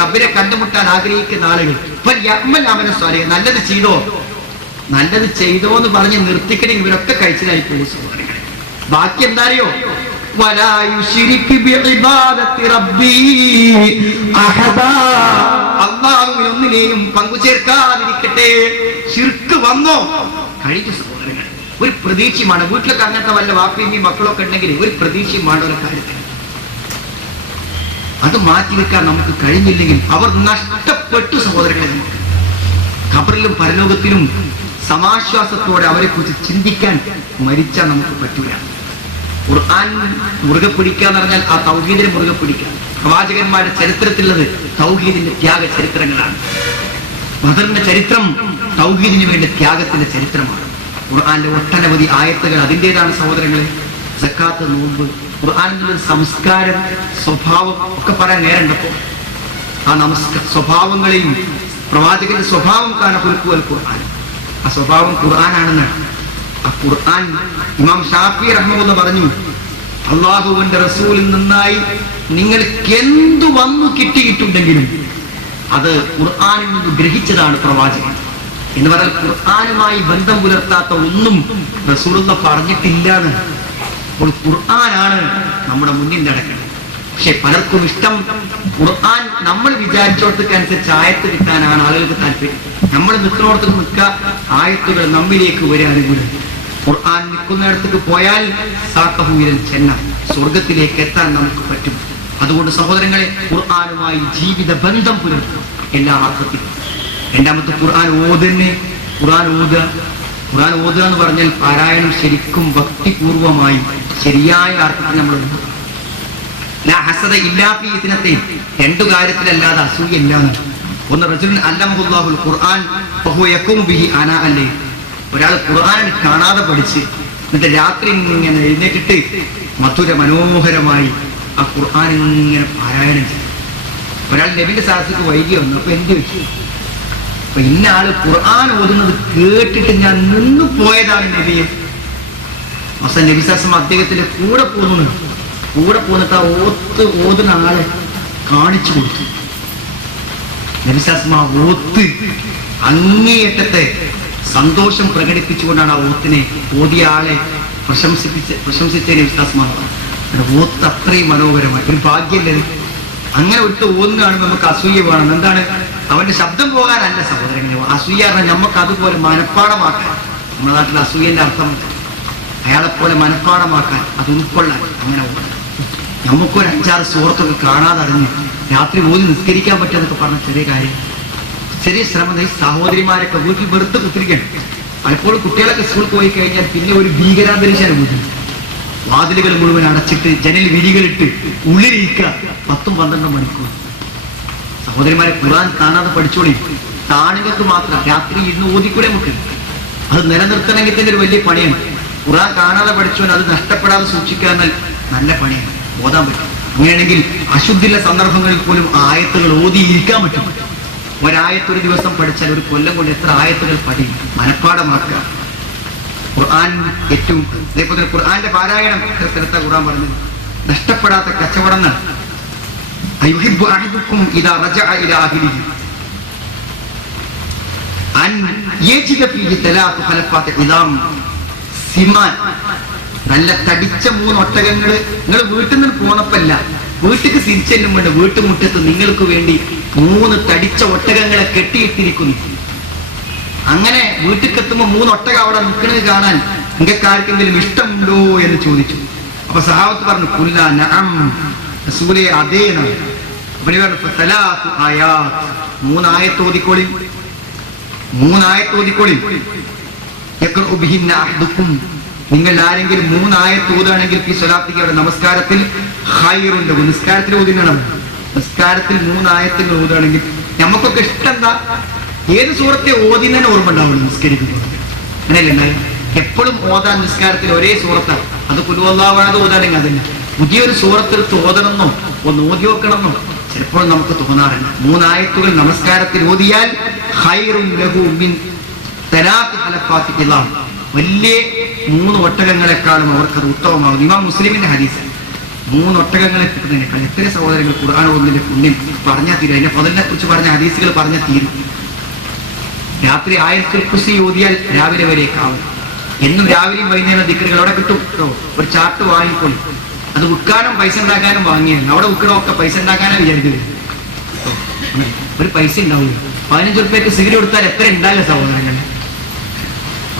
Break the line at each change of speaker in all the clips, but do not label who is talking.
റബ്ബിനെ കണ്ടുമുട്ടാൻ ആഗ്രഹിക്കുന്ന ആളുകൾ. ഇപ്പൊ യമ്മൽ അമന സ്വാലേ നല്ലത് ചെയ്തോ? നല്ലത് ചെയ്തോ എന്ന് പറഞ്ഞ് നിർത്തിക്കണെങ്കിൽ ഇവരൊക്കെ കഴിച്ചതായി പോകും ബാക്കി എന്താ അറിയോ പങ്കു ചേർക്കാതിരിക്കട്ടെ ശിർക്ക് വന്നോ? കഴിഞ്ഞു സഹോദരങ്ങൾ ഒരു പ്രതീക്ഷയുമാണ്. വീട്ടിലൊക്കെ അങ്ങനത്തെ വല്ല വാപ്പിയും മക്കളൊക്കെ ഉണ്ടെങ്കിൽ ഒരു പ്രതീക്ഷയുമാണ് ഒരു കാര്യത്തിൽ. അത് മാറ്റി വെക്കാൻ നമുക്ക് കഴിഞ്ഞില്ലെങ്കിൽ അവർ നഷ്ടപ്പെട്ടു സഹോദരങ്ങളെ നമുക്ക്. ഖബറിലും പരലോകത്തിലും സമാശ്വാസത്തോടെ അവരെ കുറിച്ച് ചിന്തിക്കാൻ മരിച്ചാൽ നമുക്ക് പറ്റൂല. ഖുർആൻ മുറുകെ പിടിക്കുക എന്ന് പറഞ്ഞാൽ ആ തൗഹീദിനെ മുറുകെ പിടിക്കുക. പ്രവാചകന്മാരുടെ ചരിത്രത്തിലുള്ളത് തൗഹീദിന്റെ ത്യാഗ ചരിത്രങ്ങളാണ്. ബദറിന്റെ ചരിത്രം തൗഹീദിന് വേണ്ടി ത്യാഗത്തിന്റെ ചരിത്രമാണ്. ഖുർആാന്റെ ഒട്ടനവധി ആയത്തുകൾ അതിന്റെതാണ് സഹോദരങ്ങളെ. സക്കാത്ത് നോമ്പ് ഖുർആാനിന്റെ സംസ്കാരം സ്വഭാവം ഒക്കെ പറയാൻ നേരണ്ടപ്പോ ആ നമസ്ക സ്വഭാവങ്ങളെയും പ്രവാചകന്റെ സ്വഭാവം കാണപ്പെടുക്കുവൽ ഖുർആൻ. ആ സ്വഭാവം ഖുർആനാണെന്നാണ് ആ ഖുർആൻ ഇമാം ഷാഫി റഹ്മെന്ന് പറഞ്ഞു അള്ളാഹുവിന്റെ റസൂലിൽ നിന്നായി നിങ്ങൾക്ക് എന്തു വന്നു കിട്ടിയിട്ടുണ്ടെങ്കിലും അത് ഖുർആാനിൽ നിന്ന് ഗ്രഹിച്ചതാണ് പ്രവാചകൻ. എന്ന് പറഞ്ഞാൽ ഖുർആാനുമായി ബന്ധം പുലർത്താത്ത ഒന്നും റസൂലുള്ള പറഞ്ഞിട്ടില്ല എന്ന് അപ്പോൾ ഖുർആനാണ് നമ്മുടെ മുന്നിൽ നടക്കുന്നത്. പക്ഷെ പലർക്കും ഇഷ്ടം ഖുർആൻ നമ്മൾ വിചാരിച്ചോടത്തേക്ക് അനുസരിച്ച് ആയത്ത് കിട്ടാനാണ് ആളുകൾക്ക് താല്പര്യം. നമ്മൾ നിൽക്കുന്നിടത്തേക്ക് നിൽക്കുക ആയത്തുകൾ നമ്മിലേക്ക് വരികയാണെങ്കിൽ ഖുർആൻ നിൽക്കുന്നിടത്തേക്ക് പോയാൽ സാക്കഹൂരൻ ചെന്ന സ്വർഗത്തിലേക്ക് എത്താൻ നമുക്ക് പറ്റും. അതുകൊണ്ട് സഹോദരങ്ങളെ ഖുർആാനുമായി ജീവിത ബന്ധം പുലർത്തും എല്ലാ അർത്ഥത്തിലും. രണ്ടാമത്തെ ഖുർആൻ ഓതന്നെ ഖുർആൻ ഓതുക. ഖുർആൻ ഓതുക എന്ന് പറഞ്ഞാൽ പാരായണം ശരിക്കും ഭക്തിപൂർവമായി ശരിയായ അർത്ഥത്തിൽ നമ്മൾ ഹസത ലാ ഹസദ ഇല്ലാ ഫീ ഇത്നത്തൈൻ. രണ്ടു കാര്യത്തിലല്ലാതെ അസൂയ ഇല്ലാന്ന് ഒന്ന് അല്ലാഹുൽ ഖുർആൻ ബിഹി അന ഒരാൾ ഖുർആൻ കാണാതെ പഠിച്ച് എന്നിട്ട് രാത്രി ഇങ്ങനെ എഴുന്നേറ്റിട്ട് മധുര മനോഹരമായി ആ ഖുർആൻ ഇങ്ങനെ പാരായണം ചെയ്തു. ഒരാൾ നബിന്റെ സാഹസത്തിൽ വൈകി വന്നു. അപ്പൊ എന്ത് വെച്ചു അപ്പൊ ഇന്ന ആൾ ഖുർആൻ ഓതുന്നത് കേട്ടിട്ട് ഞാൻ നിന്നു പോയതാണ് നബിയെ. അവസാനം നബി സാസം അദ്ദേഹത്തിന്റെ കൂടെ പോകുന്നു. കൂടെ പോന്നിട്ട് ആ ഓത്ത് ഓതുന്ന ആളെ കാണിച്ചു കൊടുത്തു. നബി സാസം ആ ഓത്ത് അങ്ങേയറ്റത്തെ സന്തോഷം പ്രകടിപ്പിച്ചുകൊണ്ടാണ് ആ ഓത്തിനെ ഓതിയ ആളെ പ്രശംസിപ്പിച്ച് പ്രശംസിച്ച നബി സാസ്മാണ് ഓത്ത് അത്രയും മനോഹരമായി. ഒരു ഭാഗ്യല്ലേ? അങ്ങനെ ഒട്ട് ഓന്നാണ് നമുക്ക് അസൂയ വേണം. എന്താണ്? അവന്റെ ശബ്ദം പോകാനല്ല സഹോദരങ്ങളെ. അസൂയ പറഞ്ഞാൽ നമുക്ക് അതുപോലെ മനഃപ്പാടമാക്കാം. നമ്മുടെ നാട്ടിൽ അസൂയന്റെ അർത്ഥം അയാളെ പോലെ മനഃപ്പാടമാക്കാൻ അത് ഉൾക്കൊള്ളാൻ അങ്ങനെ നമുക്കൊരു അഞ്ചാറ് സുഹൃത്തൊക്കെ കാണാതെ അറിഞ്ഞ് രാത്രി പോയി നിസ്കരിക്കാൻ പറ്റുമെന്നൊക്കെ പറഞ്ഞ ചെറിയ കാര്യം. ചെറിയ ശ്രമം ഈ സഹോദരിമാരൊക്കെ വീട്ടിൽ വെറുതെ കുത്തിരിക്കണം പലപ്പോഴും കുട്ടികളൊക്കെ സ്കൂളിൽ പോയി കഴിഞ്ഞാൽ പിന്നെ ഒരു ഭീകരാന്തരീക്ഷമാണ് വീട്ടിൽ. വാതിലുകൾ മുഴുവൻ അടച്ചിട്ട് ജനൽ വിരികളിട്ട് ഉള്ളിലിരിക്കുക. പത്തും പന്ത്രണ്ടും മണിക്കൂർ. സഹോദരിമാരെ ഖുർആൻ കാണാതെ പഠിച്ചോളി. താണികൾക്ക് മാത്രം രാത്രി ഇരുന്ന് ഓതിക്കൂടെ മുട്ടില്ല അത് നിലനിർത്തണമെങ്കിൽ തന്നെ ഒരു വലിയ പണിയാണ്. ഖുർആൻ കാണാതെ പഠിച്ചു അത് നഷ്ടപ്പെടാതെ സൂക്ഷിക്കാൻ നല്ല പണിയാണ്. ഓതാൻ പറ്റും. അങ്ങനെയാണെങ്കിൽ അശുദ്ധിയുള്ള സന്ദർഭങ്ങളിൽ പോലും ആയത്തുകൾ ഓതിയിരിക്കാൻ പറ്റും. ഒരായത്ത് ഒരു ദിവസം പഠിച്ചാൽ ഒരു കൊല്ലം കൊണ്ട് എത്ര ആയത്തുകൾ പഠി? മനഃപ്പാടമാക്കുക ഖുർആൻ ഏറ്റവും അതേപോലെ ഖുർആന്റെ പാരായണം എത്ര ഖുറാൻ ഖുർആൻ പറഞ്ഞത് നഷ്ടപ്പെടാത്ത കച്ചവടം എന്നാണ് അയ്യുഹിബ്ബു ഇദാ റജഅ ഇലാ അഹ്ലിഹി. അൻ സിമാൻ. നല്ല തടിച്ച മൂന്ന് ഒട്ടകങ്ങൾ. നിങ്ങൾ വീട്ടിൽ നിന്ന് പോണപ്പല്ല. വീട്ടിക്ക് തിരിച്ചെല്ലും വേണ്ട വീട്ടുമുറ്റത്ത് നിങ്ങൾക്ക് വേണ്ടി മൂന്ന് തടിച്ച ഒട്ടകങ്ങളെ കെട്ടിയിട്ടിരിക്കുന്നു. അങ്ങനെ വീട്ടിലെത്തുമ്പോ മൂന്ന് ഒട്ടക അവിടെ നിൽക്കുന്നത് കാണാൻ നിങ്ങൾക്ക് ആർക്കെങ്കിലും ഇഷ്ടമുണ്ടോ എന്ന് ചോദിച്ചു. അപ്പൊ സഹാബത്ത് പറഞ്ഞു കുല്ല നഅം റസൂലേ അതേ മൂന്നായ അപ്പൊ നിങ്ങൾ ആരെങ്കിലും മൂന്നായത്ത് തൂതാണെങ്കിൽ ഈ സ്വലാത്തിക്ക് അവിടെ നമസ്കാരത്തിൽ ഹൈറുണ്ട് നിസ്കാരത്തിൽ ഊതിനണം നിസ്കാരത്തിൽ മൂന്നായത്തിൽ ഊതാണെങ്കിൽ നമുക്കൊക്കെ ഇഷ്ടം എന്താ ഏത് സൂറത്തെ ഓതിനെ ഓർമ്മ ഉണ്ടാവുള്ളൂ നിസ്കരിക്കുമ്പോൾ. അങ്ങനെയല്ലേ എപ്പോഴും ഓതാൻ നിസ്കാരത്തിൽ ഒരേ സൂറത്താണ് അത് കുലുവല്ലാവാതെ ഓതാണെങ്കിൽ അതന്നെ. പുതിയൊരു സൂറത്തെടുത്ത് ഓതണമെന്നോ ഒന്ന് ഓതി വെക്കണമെന്നോ ചിലപ്പോൾ നമുക്ക് തോന്നാറില്ല. മൂന്നായത്തുകൾ നമസ്കാരത്തിൽ ഓതിയാൽ ഹൈറും ലഹു മിൻ വലിയ മൂന്ന് ഒട്ടകങ്ങളെക്കാളും അവർക്കത് ഉത്തമമാകും ഇമാം മുസ്ലിമിന്റെ ഹദീസ്. മൂന്ന് ഒട്ടകങ്ങളെ കിട്ടുന്നതിനേക്കാൾ എത്ര സഹോദരങ്ങൾ ഖുർആൻ ഒന്നിന്റെ പുണ്യം പറഞ്ഞാൽ തീരും. അതിന്റെ പതിനെ കുറിച്ച് പറഞ്ഞ ഹദീസുകൾ പറഞ്ഞാൽ തീരും. രാത്രി ആയിരത്തിൽ കുസി ഓതിയാൽ രാവിലെ വരെയേക്കാവും എന്നും രാവിലെയും വൈകുന്നേരം ദിക്കറുകൾ അവിടെ കിട്ടും. ഒരു ചാർട്ട് വാങ്ങിക്കോളി. അത് വിൽക്കാനും പൈസ ഉണ്ടാക്കാനും വാങ്ങിയാണ്. അവിടെ വിൽക്കണമൊക്കെ പൈസ ഉണ്ടാക്കാനാണ് വിചാരിച്ചത് ഒരു പൈസ ഉണ്ടാവില്ല. പതിനഞ്ച് റുപ്യക്ക് സിഗരറ്റ് കൊടുത്താൽ എത്ര ഉണ്ടാവില്ല സഹോദരങ്ങൾ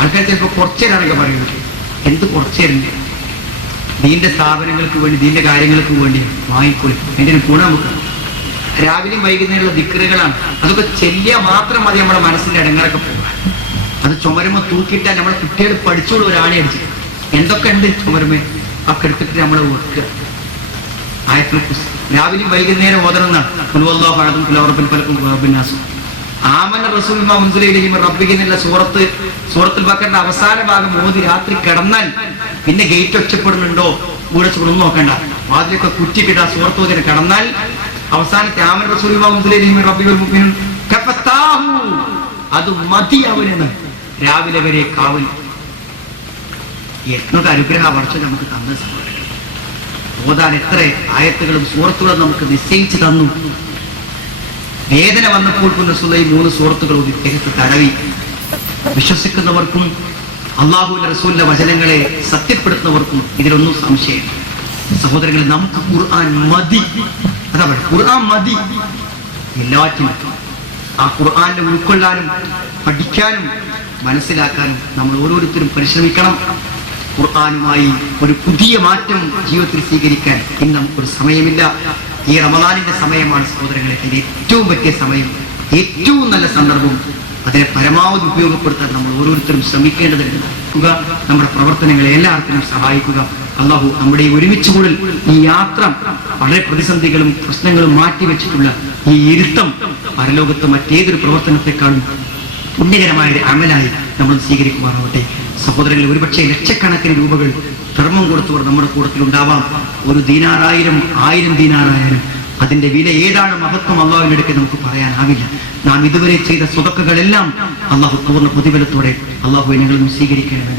ആൾക്കാർ ചിലപ്പോൾ കുറച്ചേരാണെങ്കിൽ പറയുന്നത് എന്ത് കുറച്ചേരുണ്ട് ദീന്റെ സ്ഥാപനങ്ങൾക്ക് വേണ്ടി ദീന്റെ കാര്യങ്ങൾക്ക് വേണ്ടി വാങ്ങിക്കൊള്ളി. എന്റെ ഗുണം നമുക്ക്. രാവിലെയും വൈകുന്നേരമുള്ള ദിക്കറുകളാണ് അതൊക്കെ ചെല്ലിയ മാത്രം മതി നമ്മുടെ മനസ്സിന്റെ ഇടങ്ങളൊക്കെ പോകാൻ. അത് ചുമരുമ തൂക്കിയിട്ടാൽ നമ്മളെ കുട്ടികൾ പഠിച്ചോളൂ ഒരാളെ അടിച്ച്. എന്തൊക്കെ ഉണ്ട് ചുമരമ ആ കെടുത്തിട്ട് നമ്മളെ വെക്കുക ആയത്തുൽ. രാവിലെയും വൈകുന്നേരം ഓതണമെന്നാണ്. ആമന പലക്കും മുൻസിലയിലെയും റബ്ബിക്ക് എന്നുള്ള സൂറത്ത് സൂറത്തുൽ ബക്കറിന്റെ അവസാന ഭാഗം മോദി രാത്രി കിടന്നാൽ പിന്നെ ഗേറ്റ് ഒച്ചപ്പെടുന്നുണ്ടോ? കൂടെ ചുടുന്നു നോക്കണ്ട. വാതിലൊക്കെ കുറ്റിക്കിട്ട് ആ സൂറത്ത് മോദിനെ കടന്നാൽ അവസാനത്തെ ആമൻ കഫത്താഹു. അത് മതി അവനെന്ന്. രാവിലെ വരെ കാവൽ. എത്ര അനുഗ്രഹ വർഷം നമുക്ക് തന്ന സമയം ഓതാൻ എത്ര ആയത്തുകളും സൂറത്തുകളും നമുക്ക് നിശ്ചയിച്ചു തന്നു. വേദന വന്നപ്പോൾ സുലൈ മൂന്ന് സുഹൃത്തുക്കൾ ഇദ്ദേഹത്തെ തടവി വിശ്വസിക്കുന്നവർക്കും അള്ളാഹുവിന്റെ റസൂലിന്റെ വചനങ്ങളെ സത്യപ്പെടുത്തുന്നവർക്കും ഇതിലൊന്നും സംശയം സഹോദരങ്ങളെ നമുക്ക് ഖുർആൻ മതി. അതാ ഖുർആൻ മതി. എല്ലാറ്റിനും. ആ ഖുർആനെ ഉൾക്കൊള്ളാനും പഠിക്കാനും മനസ്സിലാക്കാനും നമ്മൾ ഓരോരുത്തരും പരിശ്രമിക്കണം. ഖുർആാനുമായി ഒരു പുതിയ മാറ്റം ജീവിതത്തിൽ സ്വീകരിക്കാൻ ഇന്ന് നമുക്കൊരു സമയമില്ല. ഈ റമദാനിന്റെ സമയമാണ് സഹോദരങ്ങളെ ഇതിന്റെ ഏറ്റവും പറ്റിയ സമയം. ഏറ്റവും നല്ല സന്ദർഭം. അതിനെ പരമാവധി ഉപയോഗപ്പെടുത്താൻ നമ്മൾ ഓരോരുത്തരും ശ്രമിക്കേണ്ടതുണ്ട്. നമ്മുടെ പ്രവർത്തനങ്ങളെ എല്ലാവർക്കും സഹായിക്കുക. അള്ളാഹു നമ്മുടെ ഈ ഒരുമിച്ച് കൂടൽ ഈ യാത്ര വളരെ പ്രതിസന്ധികളും പ്രശ്നങ്ങളും മാറ്റിവെച്ചിട്ടുള്ള ഈ ഇരുത്തം പരലോകത്ത് മറ്റേതൊരു പ്രവർത്തനത്തെക്കാളും പുണ്യകരമായ ഒരു അമലായി നമ്മൾ സ്വീകരിക്കുമാറാവട്ടെ. സഹോദരങ്ങൾ ഒരുപക്ഷെ ലക്ഷക്കണക്കിന് രൂപകൾ ധർമ്മം കൊടുത്തവർ നമ്മുടെ കൂട്ടത്തിൽ ഉണ്ടാവാം. ഒരു ദീനാറായിരം ആയിരം ദീനാറായാലും അതിന്റെ വില ഏതാണ് മഹത്വം അള്ളാഹുവിന്റെ അടുക്കെ നമുക്ക് പറയാനാവില്ല. നാം ഇതുവരെ ചെയ്ത സ്വതക്കുകളെല്ലാം അള്ളാഹു പൂർണ പ്രതിഫലത്തോടെ അള്ളാഹു ഞങ്ങളും സ്വീകരിക്കണമേ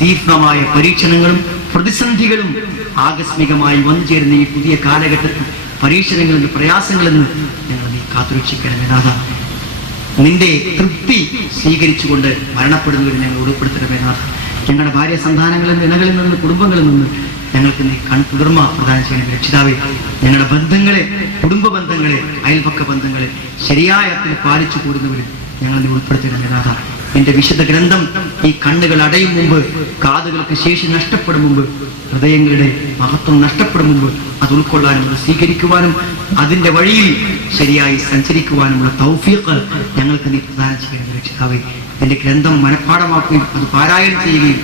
തീക്ഷ്ണമായ പരീക്ഷണങ്ങളും പ്രതിസന്ധികളും ആകസ്മികമായി വന്നു ചേരുന്ന ഈ പുതിയ കാലഘട്ടത്തിൽ പരീക്ഷണങ്ങളിൽ പ്രയാസങ്ങളെന്ന് ഞങ്ങൾ നീ കാത്തുരക്ഷിക്കണമേ നിന്റെ തൃപ്തി സ്വീകരിച്ചുകൊണ്ട് മരണപ്പെടുന്നവരെ ഞങ്ങൾ ഉൾപ്പെടുത്തണമേ നാഥ ഞങ്ങളുടെ ഭാര്യ സന്താനങ്ങളിൽ നിന്ന് ഇണകളിൽ നിന്ന് കുടുംബങ്ങളിൽ നിന്ന് ഞങ്ങൾക്ക് നീ കൺതുടർമ്മ പ്രദാനം ചെയ്യണം രക്ഷിതാവേ. ഞങ്ങളുടെ ബന്ധങ്ങളെ കുടുംബ ബന്ധങ്ങളെ അയൽപക്ക ബന്ധങ്ങളെ ശരിയായ പാലിച്ചു കൂടുന്നവരിൽ ഞങ്ങൾ നീ ഉൾപ്പെടുത്തണമേ നാഥ നിന്റെ വിശുദ്ധ ഗ്രന്ഥം ഈ കണ്ണുകൾ അടയും മുമ്പ് കാതുകൾക്ക് ശേഷി നഷ്ടപ്പെടും മുമ്പ് ഹൃദയങ്ങളുടെ മഹത്വം നഷ്ടപ്പെടും മുമ്പ് അത് ഉൾക്കൊള്ളാനും അത് സ്വീകരിക്കുവാനും അതിന്റെ വഴിയിൽ ശരിയായി സഞ്ചരിക്കുവാനുമുള്ള തൗഫീഖ് ഞങ്ങൾക്ക് നീ പ്രദാനം ചെയ്യണം രക്ഷിതാവേ നിന്റെ ഗ്രന്ഥം മനഃപ്പാടമാക്കുകയും അത് പാരായണം ചെയ്യുകയും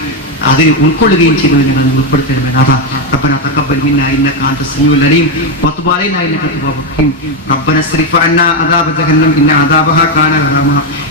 അതിനെ ഉൾക്കൊള്ളുകയും ചെയ്തത് ഞങ്ങൾ നീ ഉൾപ്പെടുത്തണമേ നാഥ ربنا تقبل منا انك انت السميع العليم وتب علينا انك انت التواب الرحيم ربنا اصرف عنا عذاب جهنم ان عذابها كان غراما